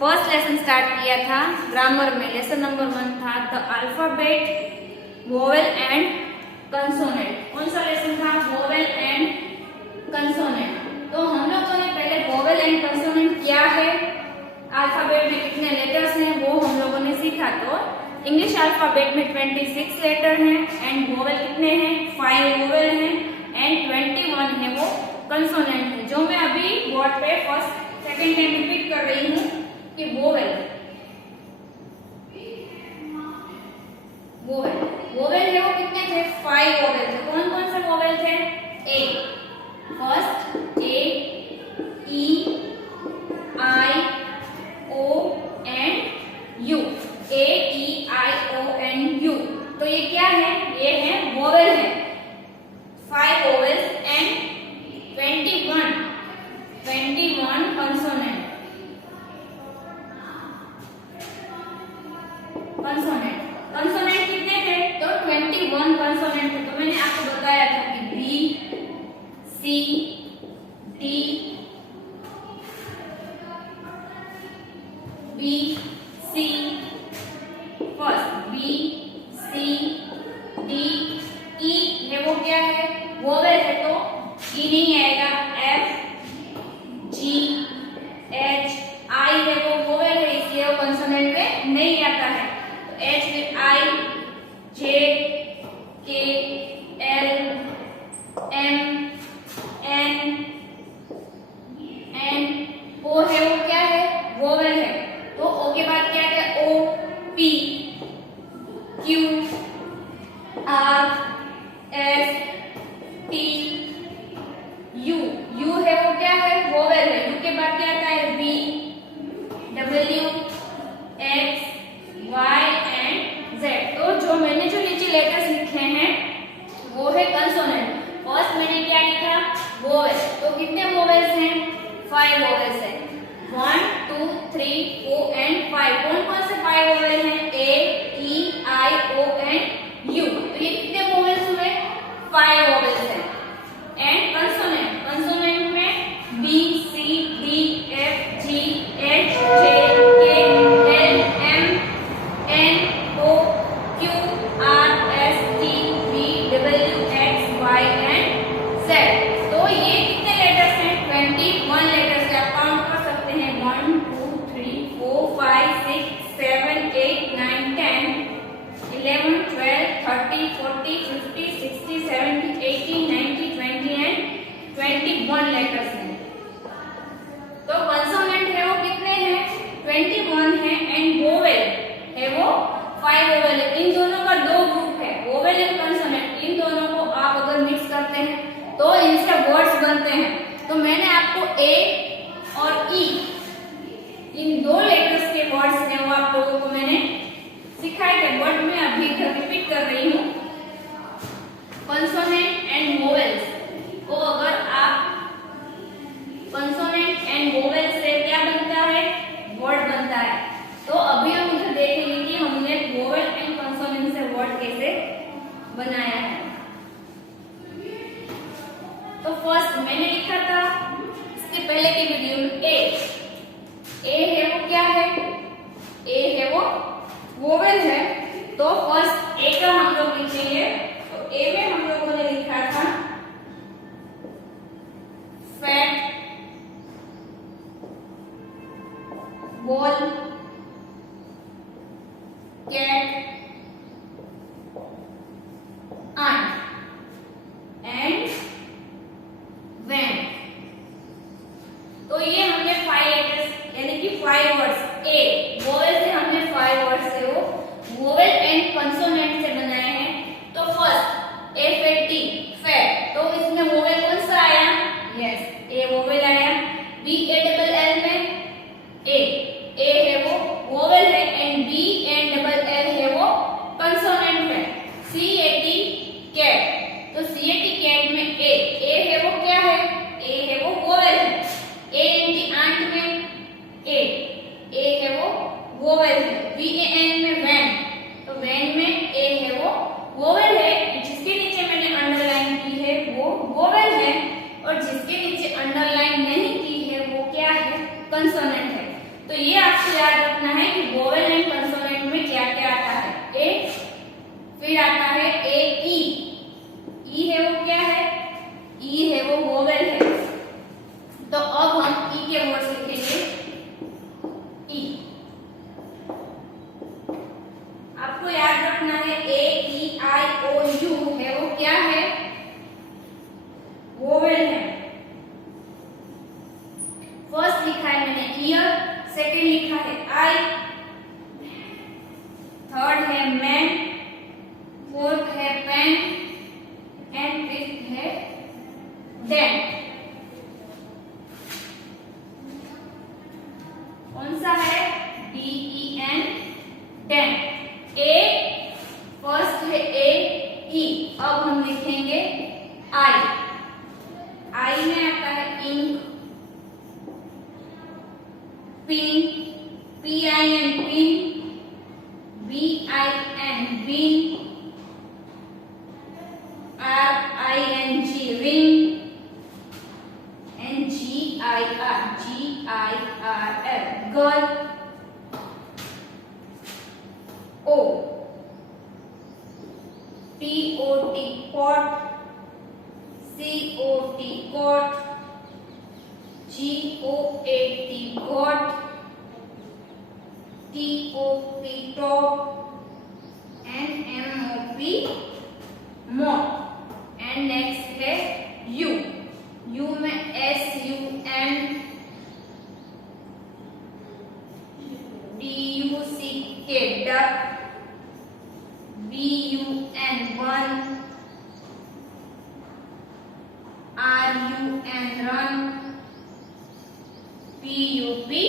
First lesson start किया था grammar में। लेसन नंबर 1 था the alphabet vowel and consonant. कौन सा लेसन था? Vowel and consonant. तो हम लोगों ने पहले वोवेल एंड कंसोनेंट क्या है, अल्फाबेट में कितने लेटर्स हैं, वो हम लोगों ने सीखा। तो इंग्लिश अल्फाबेट में 26 लेटर हैं एंड वोवेल कितने हैं? 5 वोवेल हैं एंड 21 है वो कंसोनेंट है। जो मैं अभी बोर्ड पे फर्स्ट सेकंड टाइम रिपीट कर रही हूँ कि वोवेल है वो कितने थे? 5 वोवेल थे। कौन कौन से वोवेल थे? A, first A, E, I, O and U. A, E, I, O and U. तो ये क्या है? ये है वोवेल है। 5 वोवेल्स एंड 21 कंसोनेंट। कंसोनेंट कितने थे? तो 21 कंसोनेंट थे। तो मैंने आपको बताया था कि बी, सी, डी, बी, सी, फर्स्ट बी, सी, डी, ई है वो क्या है? वोवेल है तो ई नहीं आएगा। एफ, जी, एच, आई है वो वोवेल है इसलिए वो कंसोनेंट में नहीं आता है। तो एच में आई, जे, के, एल, एम, एन, ओ है वो क्या है? वोवेल है। तो ओ के बाद क्या है? O, P, Q, R, S, T, U. U है वो क्या है? वोवेल है। यू के बाद क्या आता है? B, W, X, Y and Z. तो जो मैंने जो नीचे लेटर्स लिखे हैं वो है कंसोनेंट। फर्स्ट मैंने क्या लिखा? वोवेल। तो कितने वोवेल्स हैं? 5 वोवेल्स हैं। 1, 2, 3, 4 एंड 5। कौन कौन से 5 वोवेल हैं? A, E, I, O and U. तो ये कितने वोवेल्स हुए? 5 वोवेल्स हैं। एंड कंसोनेंट में B, C, D, F, G, H, J, K, L, M, N, O, Q, R, S, T, V, W, X, Y and Z. तो ये कितने letters हैं? 21 लेटर्स। आप काउंट कर सकते हैं 1, 2, 3, 4, 5, 6, 7, 8, 9, 10, 11, 12, 13, 14, 15, 16, 17, 18, 19, 20 एंड 21 लेटर्स हैं। तो कंसोनेंट है वो कितने हैं? 21 है एंड वोवेल है वो 5 वोवेल है। इन दोनों का 2 ग्रुप है, वोवेल एंड कंसोनेंट। इन दोनों को आप अगर मिक्स करते हैं तो इनसे वर्ड्स बनते हैं। तो मैंने आपको ए और ई इन 2 लेटर्स के वर्ड्स हैं वो आप लोगों को मैंने सिखाए थे। वर्ड में अभी रिपीट कर रही हूँ। कंसोनेंट एंड वोवेल्स को अगर आप कंसोनेंट एंड वोवेल से क्या बनता है? वर्ड बनता है। तो अभी हम उधर देखेंगे कि हमने वोवेल एंड कंसोनेंट से वर्ड कैसे बनाया है। तो फर्स्ट मैंने लिखा था इसके पहले की वीडियो में ए है वो क्या है? ए है वो वोवेल है। तो फर्स्ट ए का हम लोग लिखेंगे। तो ए में हम लोगों ने लिखा था fat, ball, cat, ant and van. तो ये हमने 5 लेटर्स यानी कि 5 वर्ड्स ए वोवेल से हमने 5 वर्ड्स से वो वोवेल एंड कंसोनेंट से बनाए हैं। तो first F A T fat. तो इसमें वोवेल कौन सा आया? यस, ए वोवेल आया। बी ए डबल एल में ए है वो वोवेल है and B and double L है वो कंसोनेंट है। C A T cat. तो सी ए टी कैट में ए है वो क्या है? ए है वो वोवेल है। ए एन टी आंट में ए है वो वोवेल है। वी ए एन में वैन। तो वैन में ए है वो वोवेल है। जिसके नीचे मैंने अंडरलाइन की है वो वोवेल है और जिसके नीचे अंडरलाइन नहीं की है वो क्या है? कंसोनेंट है। तो ये आपको याद रखना है कि वोवेल एंड कंसोनेंट में क्या क्या आता है। ए, फिर आता है ए ई। ई है वो क्या है? ई है वो वोवेल है। तो अब हम ई के वर्ड्स लिखेंगे। ई आपको याद रखना है A E I O you है वो क्या है? वोवेल है। फर्स्ट लिखा है मैंने ईयर, सेकंड लिखा है आई, थर्ड है मैन, फोर्थ है पेन एंड फिफ्थ है डेंट। कौन सा है? D E N, dent. A first है ए ई। अब हम लिखेंगे आई। आई में आता है ink, pin, P I N pin, B I N bin, R I N G ring and G I R L girl. O T O T pot, C O T cot, G O A T got, T O P top and M O P mop. And next है U. U में S U N, D U C K duck, B U N bun, R U N run, P U P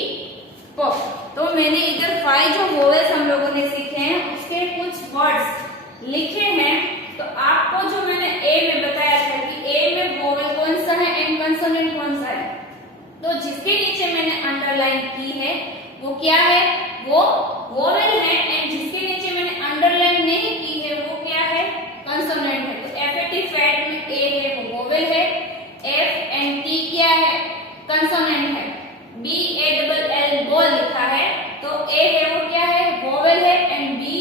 pop. तो मैंने इधर 5 जो vowels हम लोगों ने सीखे हैं उसके कुछ वर्ड्स लिखे हैं। तो आपको जो मैंने ए में बताया था कि ए में वोवेल कौन सा है एंड कंसोनेंट कौन सा है, तो जिसके नीचे मैंने अंडरलाइन की है वो क्या है? वो वोवेल है। एंड जिसके नीचे मैंने अंडरलाइन नहीं की है वो क्या है? कंसोनेंट है। तो एफएटी फैट में ए है वो वोवेल है, एफ एंड टी क्या है? कंसोनेंट है। B A double L ball लिखा है तो ए है वो क्या है? वोवेल है। And B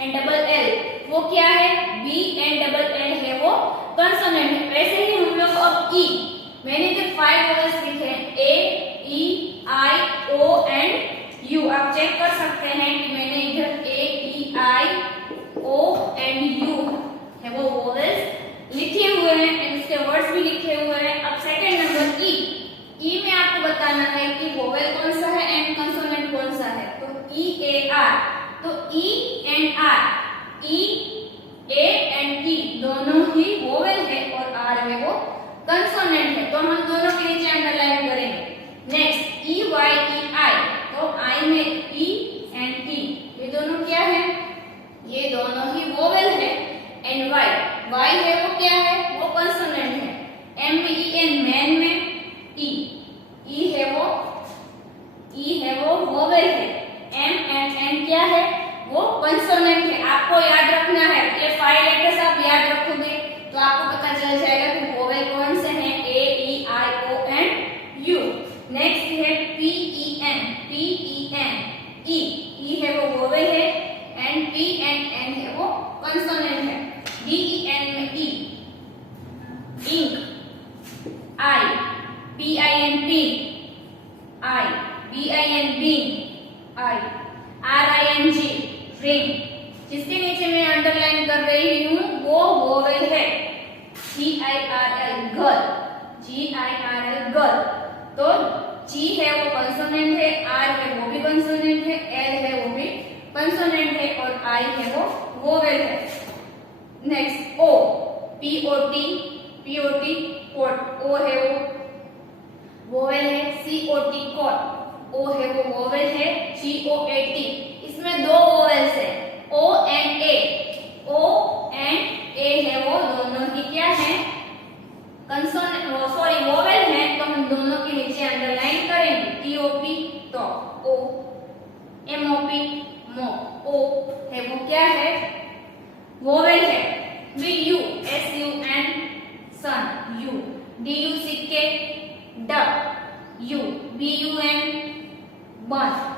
and double L वो क्या है? बी एंड डबल एल है वो कंसोनेंट है। वैसे ही हम लोग अब ई, मैंने जो 5 वोवेल्स लिखे हैं A E I O and you, आप चेक कर सकते हैं कि मैंने इधर ए E I O and you है वो वोवेल्स लिखे हुए हैं एंड उसके वर्ड्स भी लिखे हुए हैं। अब सेकंड नंबर ई। ई में आपको बताना है कि वोवेल कौन सा है एंड कंसोनेंट कौन सा है। तो ई ए आर, तो E and R, E A and E दोनों ही वोवेल है और आर में वो कंसोनेंट है। तो हम दोनों के नीचे अंडरलाइन करेंगे। नेक्स्ट ई वाई ई आई, तो आई में ई एंड ई ये दोनों क्या है? ये दोनों ही वोवेल है। एंड वाई, वाई है वो क्या है? वो कंसोनेंट है। एम ई एन मैन में ई, ई है वो वोवेल है। एम एंड एन क्या है? वो कंसोनेंट है। आपको याद रखना है, ये 5 लेटर्स आप याद रखोगे तो आपको पता चल जाएगा कि वोवेल कौन से हैं, A E I O and you. Next है पी ई एन, ई है वो वोवेल है एंड पी एंड एन है वो कंसोनेंट है। डी ई एन में E, ink, I, P I N pin, I, B I N bin, I, R I N G ring. जिसके नीचे मैं अंडरलाइन कर रही हूँ वो वोवेल है। G I R L girl, girl. तो जी है वो कंसोनेंट है, आर है वो भी कंसोनेंट है, एल है वो भी कंसोनेंट है और आई है वो वोवेल है। नेक्स्ट ओ, पी ओ टी पोट, ओ है वो वोवेल है। सी ओ टी कॉट, ओ है वो वोवेल है। जी ओ ए टी, इसमें 2 वोवेल्स है, ओ एंड ए। ओ एंड ए है वो दोनों ही क्या है? कंसोनेंट, वोवेल है। तो हम दोनों के नीचे अंडरलाइन करेंगे। T O P top, O, M O P mop, O है वो क्या है? वोवेल है। B U S U N sun, U, D U C K duck, U, B U N bun,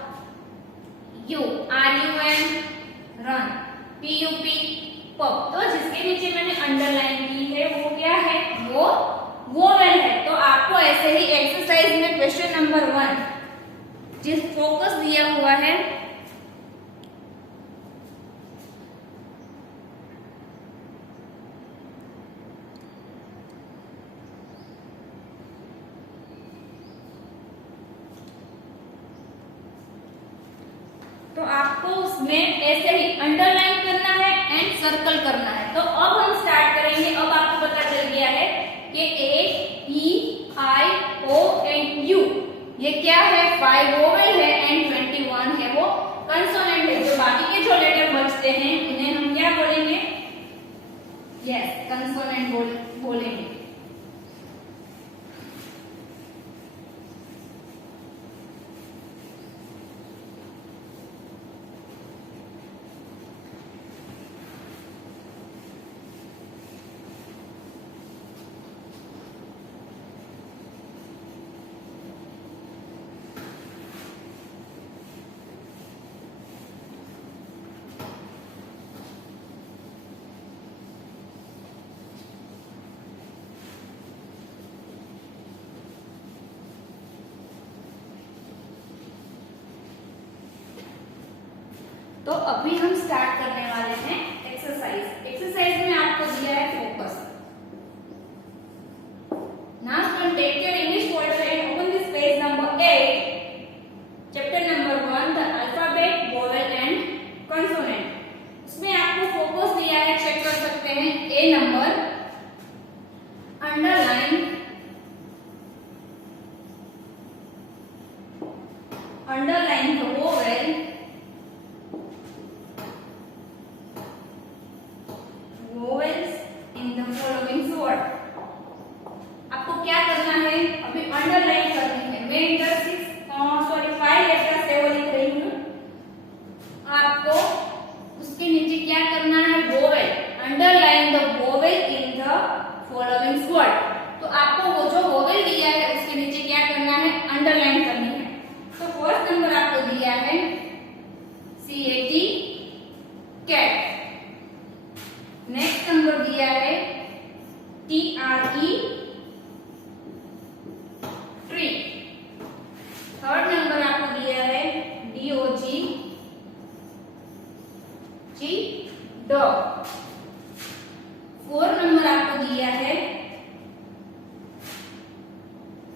pub. तो जिसके नीचे मैंने अंडरलाइन की है वो क्या है, वो वोवेल है। तो आपको ऐसे ही एक्सरसाइज में क्वेश्चन नंबर 1 जिस फोकस दिया हुआ है तो आपको उसमें ऐसे ही अंडरलाइन करना है एंड सर्कल करना है। तो अब हम स्टार्ट करेंगे। अब आपको पता चल गया है कि ए E I O and you ये क्या है, 5 वोवेल है एंड 21 है वो कंसोनेंट है। जो बाकी के जो लेटर बचते हैं उन्हें हम क्या बोलेंगे, यस कंसोनेंट बोलेंगे। तो अभी हम स्टार्ट करने वाले हैं एक्सरसाइज। एक्सरसाइज में आपको दिया है focus. Now student take your English folder and open this page number 8, chapter number 1 the alphabet vowel and consonant. इसमें आपको फोकस दिया है, चेक कर सकते हैं। A number underline the vowel in the following word। आपको क्या करना है, अभी अंडरलाइन करनी है। मैं इधर 5 लेटर से वो लिख रही हूँ। आपको उसके नीचे क्या करना है, vowel, underline the vowel in the following word. तो आपको वो जो वोवेल दिया है उसके नीचे क्या करना है, अंडरलाइन करनी है। तो फर्स्ट नंबर आपको दिया है CAT कैट। नेक्स्ट नंबर दिया है TRE ट्री। थर्ड नंबर आपको दिया है DOG डॉग। फोर्थ नंबर आपको दिया है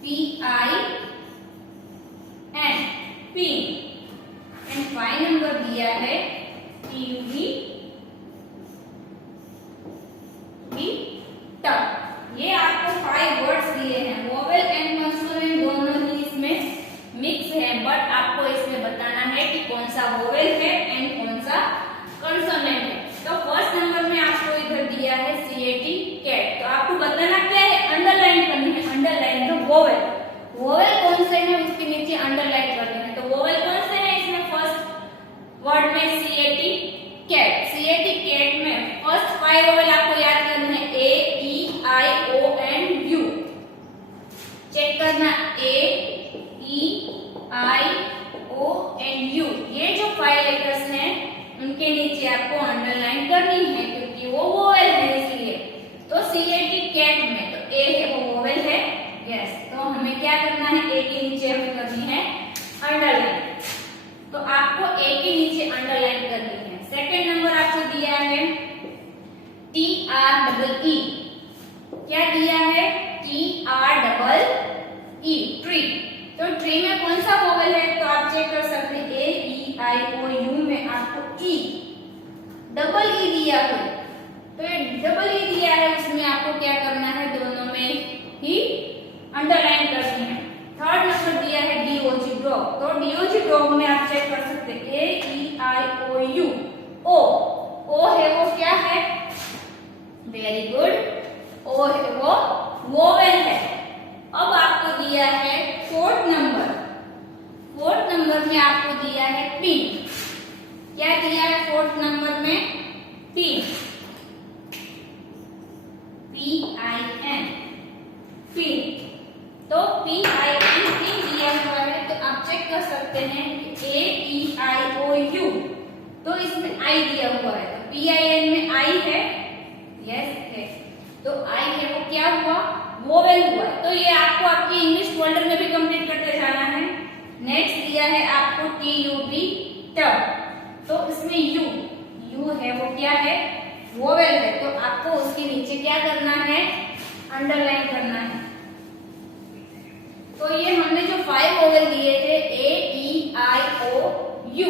PIN पिन। एंड 5 नंबर दिया है TUV टक। ये आपको 5 वर्ड्स दिए हैं। वोवेल एंड कंसोनेंट दोनों ही इसमें मिक्स है, बट आपको इसमें बताना है कि कौन सा वोवेल है एंड कौन सा कंसोनेंट है। तो फर्स्ट नंबर में आपको इधर दिया है CAT कैट। तो आपको बताना क्या है, अंडरलाइन करनी है, अंडरलाइन द वोवेल। वोवेल कौन से है उसके नीचे अंडरलाइन करनी है। तो वोवेल कौन से है इसमें, फर्स्ट वर्ड में CAT कैट। CAT कैट में फर्स्ट 5 वोवेल आपको याद करना है, A E I O and U। Check करना A E I O and U, ये जो 5 लेटर्स हैं उनके नीचे आपको अंडरलाइन करनी है क्योंकि वो वोवेल है इसलिए। तो CAT कैट में तो A है वो वोवेल है, यस। तो हमें क्या करना है, A के नीचे हमें करनी है अंडरलाइन। तो आपको A के नीचे अंडरलाइन करनी है। सेकंड नंबर आपको दिया है TREE। क्या दिया है, TREE ट्री। तो ट्री में कौन सा वोवेल है, तो आप चेक कर सकते हैं A E I O U में आपको डबल ई दिया है। तो ये डबल ई दिया है, उसमें आपको क्या करना है, दोनों में ही अंडरलाइन करनी है। थर्ड नंबर दिया है DOG डॉग। तो DOG डॉग में आप चेक कर सकते हैं AEIOU ओ है वो क्या है, वेरी गुड, ओ है वो वोवेल है। अब आपको दिया है फोर्थ नंबर। फोर्थ नंबर में आपको दिया है पिन। क्या दिया है फोर्थ नंबर में, पिन, PIN पिन। तो PIN पिन दिया हुआ है, तो आप चेक कर सकते हैं AEIOU। तो इसमें आई दिया हुआ है, तो PIN में आई है, यस है, तो आई है वो क्या हुआ, वोवेल हुआ। तो ये आपको आपकी इंग्लिश फोल्डर में भी कंप्लीट करते जाना है। नेक्स्ट दिया है आपको TUB टब, तो इसमें यू है वो क्या है, वोवेल है, तो आपको उसके नीचे क्या करना है, अंडरलाइन करना है। तो ये हमने जो 5 वोवेल दिए थे AEIOU,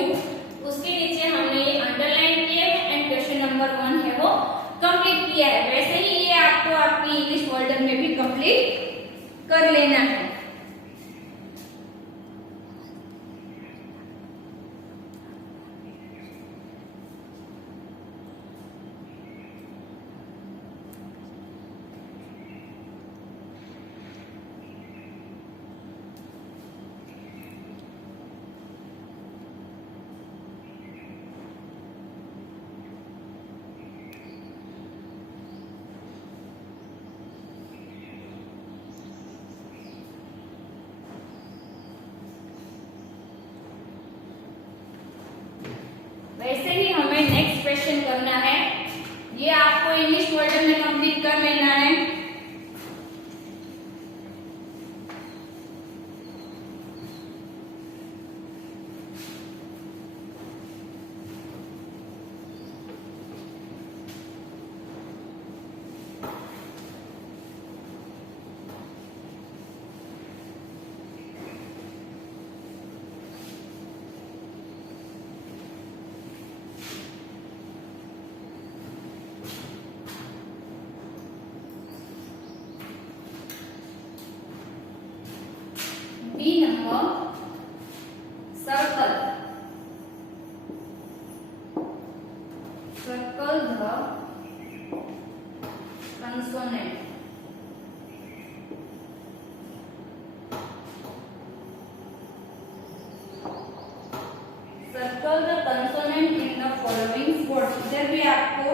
उसके नीचे हमने ये अंडरलाइन किए हैं एंड क्वेश्चन नंबर 1 है वो कंप्लीट किया है। वैसे ही ये आपको आपकी इंग्लिश वर्डन में भी कंप्लीट कर लेना है। वैसे ही हमें नेक्स्ट क्वेश्चन करना है, ये आपको इंग्लिश वर्डन में कंप्लीट कर लेना है। B number, circle the consonant. Circle the consonant in the following words. इधर भी आपको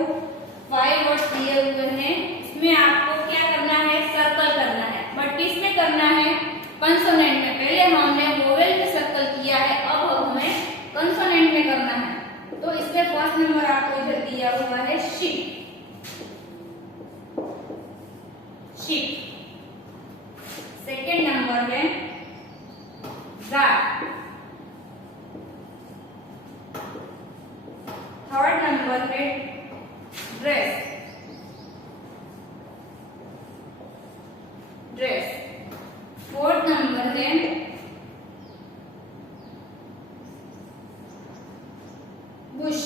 5 वर्ड्स दिए हुए हैं, इसमें आपको क्या करना है, सर्कल करना है, बट किसमें करना है, कंसोनेंट में। पहले हमने वोवेल में सर्कल किया है, अब हमें कंसोनेंट में करना है। तो इसमें फर्स्ट नंबर आपको इधर दिया हुआ है शीप, शीप। सेकेंड नंबर है गार्ड, थर्ड नंबर है ड्रेस, ड्रेस। फोर्थ नंबर है बुश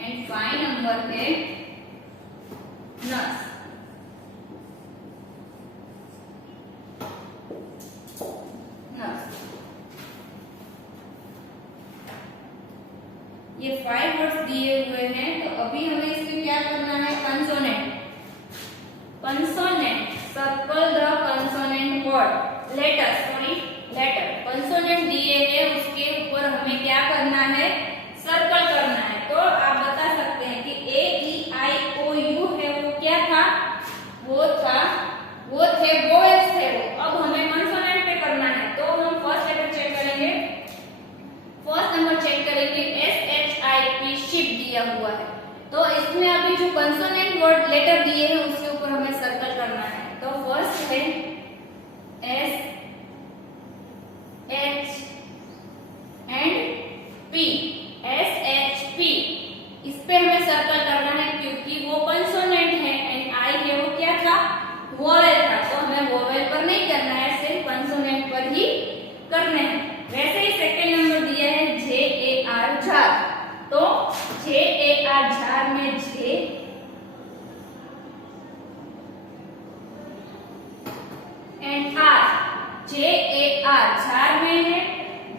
एंड 5 नंबर है नस, नस। ये 5 वर्ड्स दिए हुए हैं, तो अभी हमें इसमें क्या करना है, consonant, consonant. Circle the consonant word, letter, sorry letter. Consonant दिए हैं, उसके ऊपर हमें क्या करना है, सर्कल करना है। तो आप बता सकते हैं कि AEIOU है वो क्या था, वो थे वोवेल्स थे वो। अब हमें कंसोनेंट पे करना है, तो हम फर्स्ट लेटर चेक करेंगे। फर्स्ट नंबर चेक करेंगे SHIP, शिप दिया हुआ है, तो इसमें अभी जो कंसोनेंट वर्ड लेटर दिए हैं उसके ऊपर हमें सर्कल करना है। तो फर्स्ट है SH एंड P, SHP। इस पे हमें सर्कल करना है क्योंकि वो कंसोनेंट है एंड आई है वो क्या था, वोवेल था, तो हमें वोवेल पर नहीं करना है, सिर्फ कंसोनेंट पर ही करने हैं। वैसे ही सेकेंड नंबर दिया है JAR, जार। तो JAR, जार में J and R, JAR, jar में है,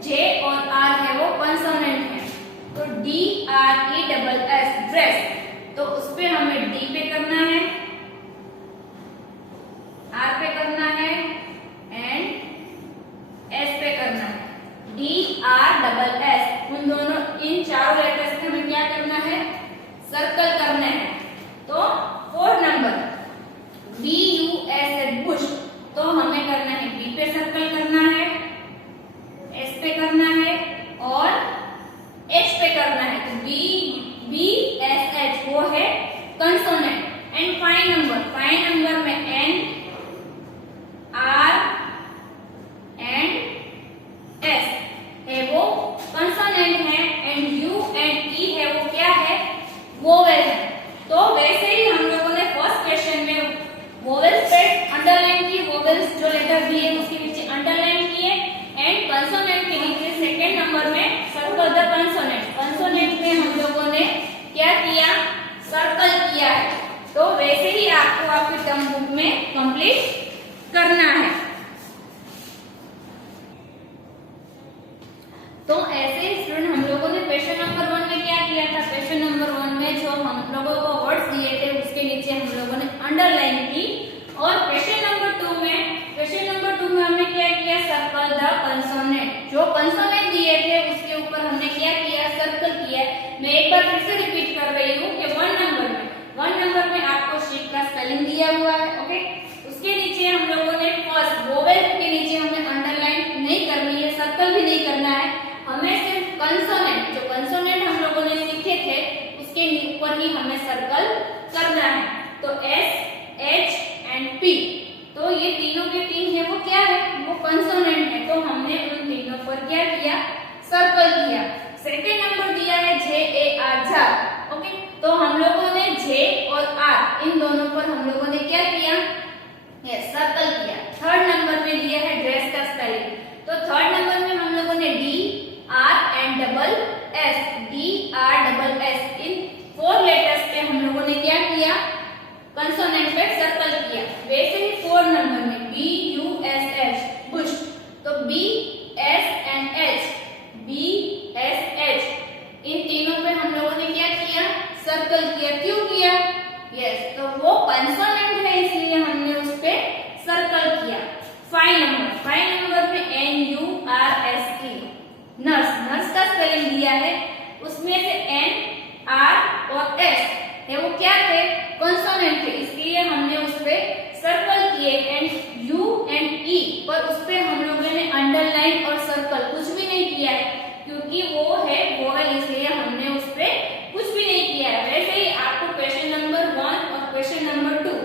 J और R है वो कंसोनेंट है। तो DRESS, ड्रेस। तो उस पे हमें D पे करना है, R पे करना है एंड S पे करना है। DRSS, उन दोनों, इन चारों लेटर्स पे हमें क्या करना है, सर्कल करना है। तो फोर्थ नंबर BUSH, बुश। तो हमें करना है B पे सर्कल करना है, S पे करना है और कंसोनेंट है एंड यू एंड ई है वो क्या है, वोवेल है। तो वैसे ही हम लोगों ने फर्स्ट क्वेश्चन में वोवेल्स पे अंडरलाइन की, वोवेल्स जो लेटर बी है उसके नीचे अंडरलाइन किए एंड कंसोनेंट के नीचे सेकंड नंबर में सर्कल द कंसोनेंट। कंसोनेंट में हम लोगों ने क्या किया, सर्कल किया है। तो वैसे ही आपको आपकी टर्म बुक में कंप्लीट करना है। तो ऐसे स्टूडेंट हम लोगों ने क्वेश्चन नंबर 1 में क्या किया था, क्वेश्चन नंबर 1 में जो हम लोगों को वर्ड्स दिए थे उसके नीचे हम लोगों ने अंडरलाइन की। और क्वेश्चन नंबर 2 में हमने क्या किया, सर्कल द कंसोनेंट। जो कंसोनेंट दिए थे उसके ऊपर हमने क्या किया, सर्कल किया। मैं एक बार फिर से रिपीट कर रही हूँ कि 1 नंबर में आपको शीट का स्पेलिंग दिया हुआ है, ओके। उसके नीचे हम लोगों ने फर्स्ट वोवेल के नीचे हमें अंडरलाइन नहीं करनी है, सर्कल भी नहीं करना है, हमें सिर्फ कंसोनेंट, जो कंसोनेंट हम लोगों ने सीखे थे उसके ऊपर ही हमें सर्कल करना है। तो एस, एच एंड पी, तो ये तीनों के तीन है वो क्या है, वो कंसोनेंट है। तो हमने उन तीनों पर क्या किया, सर्कल किया। सेकंड नंबर दिया है जे ए आर, जार, ओके। तो हम लोगों ने जे और आर इन दोनों पर हम लोगों ने क्या किया, सर्कल किया। थर्ड नंबर में दिया है ड्रेस का स्पेलिंग। तो थर्ड नंबर में हम लोगों ने D R and double S, D R double S, in 4 letters पे हम लोगों ने क्या किया, कंसोनेंट पे सर्कल किया। वैसे ही 4 नंबर में B U S H, bush, तो B S and H, B S H, इन तीनों पे हम लोगों ने क्या किया, सर्कल किया। क्यों किया, यस, तो वो कंसोनेंट है इसलिए हमने उस पे सर्कल किया। 5 नंबर में N U R S E, nurse, nurse का स्पेलिंग दिया है, उसमें से एन आर और एस है वो क्या थे, कंसोनेंट थे, इसलिए हमने उस पे सर्कल किए। एंड यू एंड ई पर उस पे हम लोगों ने अंडरलाइन और सर्कल कुछ भी नहीं किया है, क्योंकि वो है वोवेल, इसलिए हमने उस पे कुछ भी नहीं किया है। वैसे ही आपको क्वेश्चन नंबर 1 और क्वेश्चन नंबर 2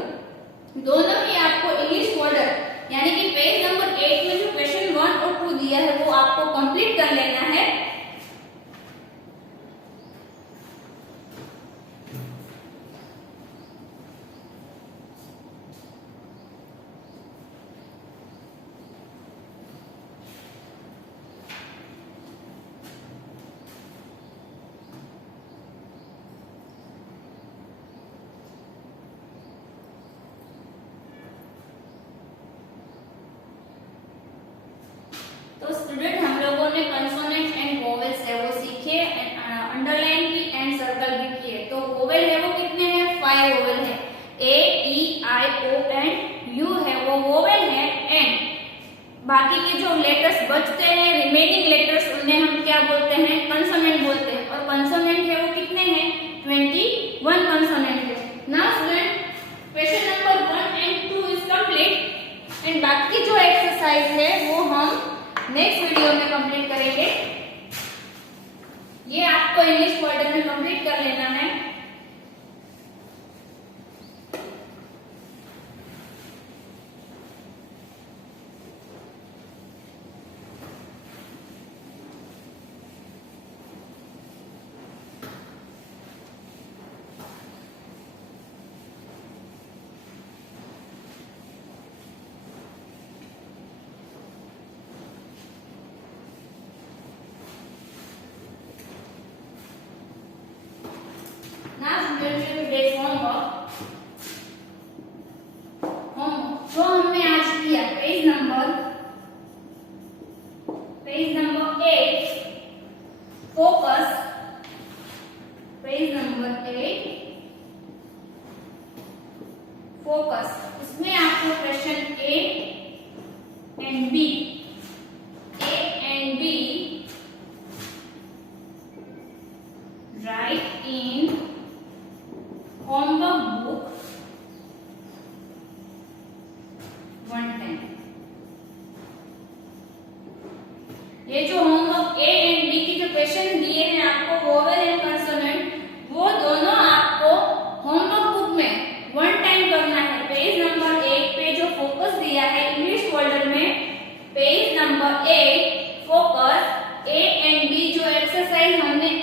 दोनों ही आपको इंग्लिश मॉडल यानी कि पेज नंबर 8 में जो क्वेश्चन 1 और 2 दिया है वो आपको कंप्लीट कर लेना है। तो स्टूडेंट हम लोगों ने कंसोनेंट एंड वोवेल्स है वो सीखे, अंडरलाइन की एंड सर्कल भी किए। तो वोवेल है वो कितने हैं, 5 वोवेल है, A E I O and you है वो वोवेल है। एंड बाकी के जो लेटर्स बचते हैं, रिमेनिंग लेटर्स, उन्हें हम क्या बोलते हैं, कंसोनेंट बोलते हैं। और कंसोनेंट है वो कितने हैं, 21 कंसोनेंट है। Now student question number 1 and 2 is complete and बाकी जो एक्सरसाइज है वो हम नेक्स्ट वीडियो में कंप्लीट करेंगे। ये आपको इंग्लिश वर्ड में कंप्लीट कर लेना है। Now students today's homework जो हमने आज किया, page number 8 focus, page number 8 focus, उसमें आपको question A and B right in homework book 110। ये जो होमवर्क ए एंड बी की जो क्वेश्चन दिए हैं आपको वोवेल एंड कंसोनेंट, वो दोनों आपको होमवर्क बुक में 1 टाइम करना है। पेज नंबर 8 पे जो फोकस दिया है इंग्लिश फोल्डर में, page number 8 focus A and B जो एक्सरसाइज गाइस हमने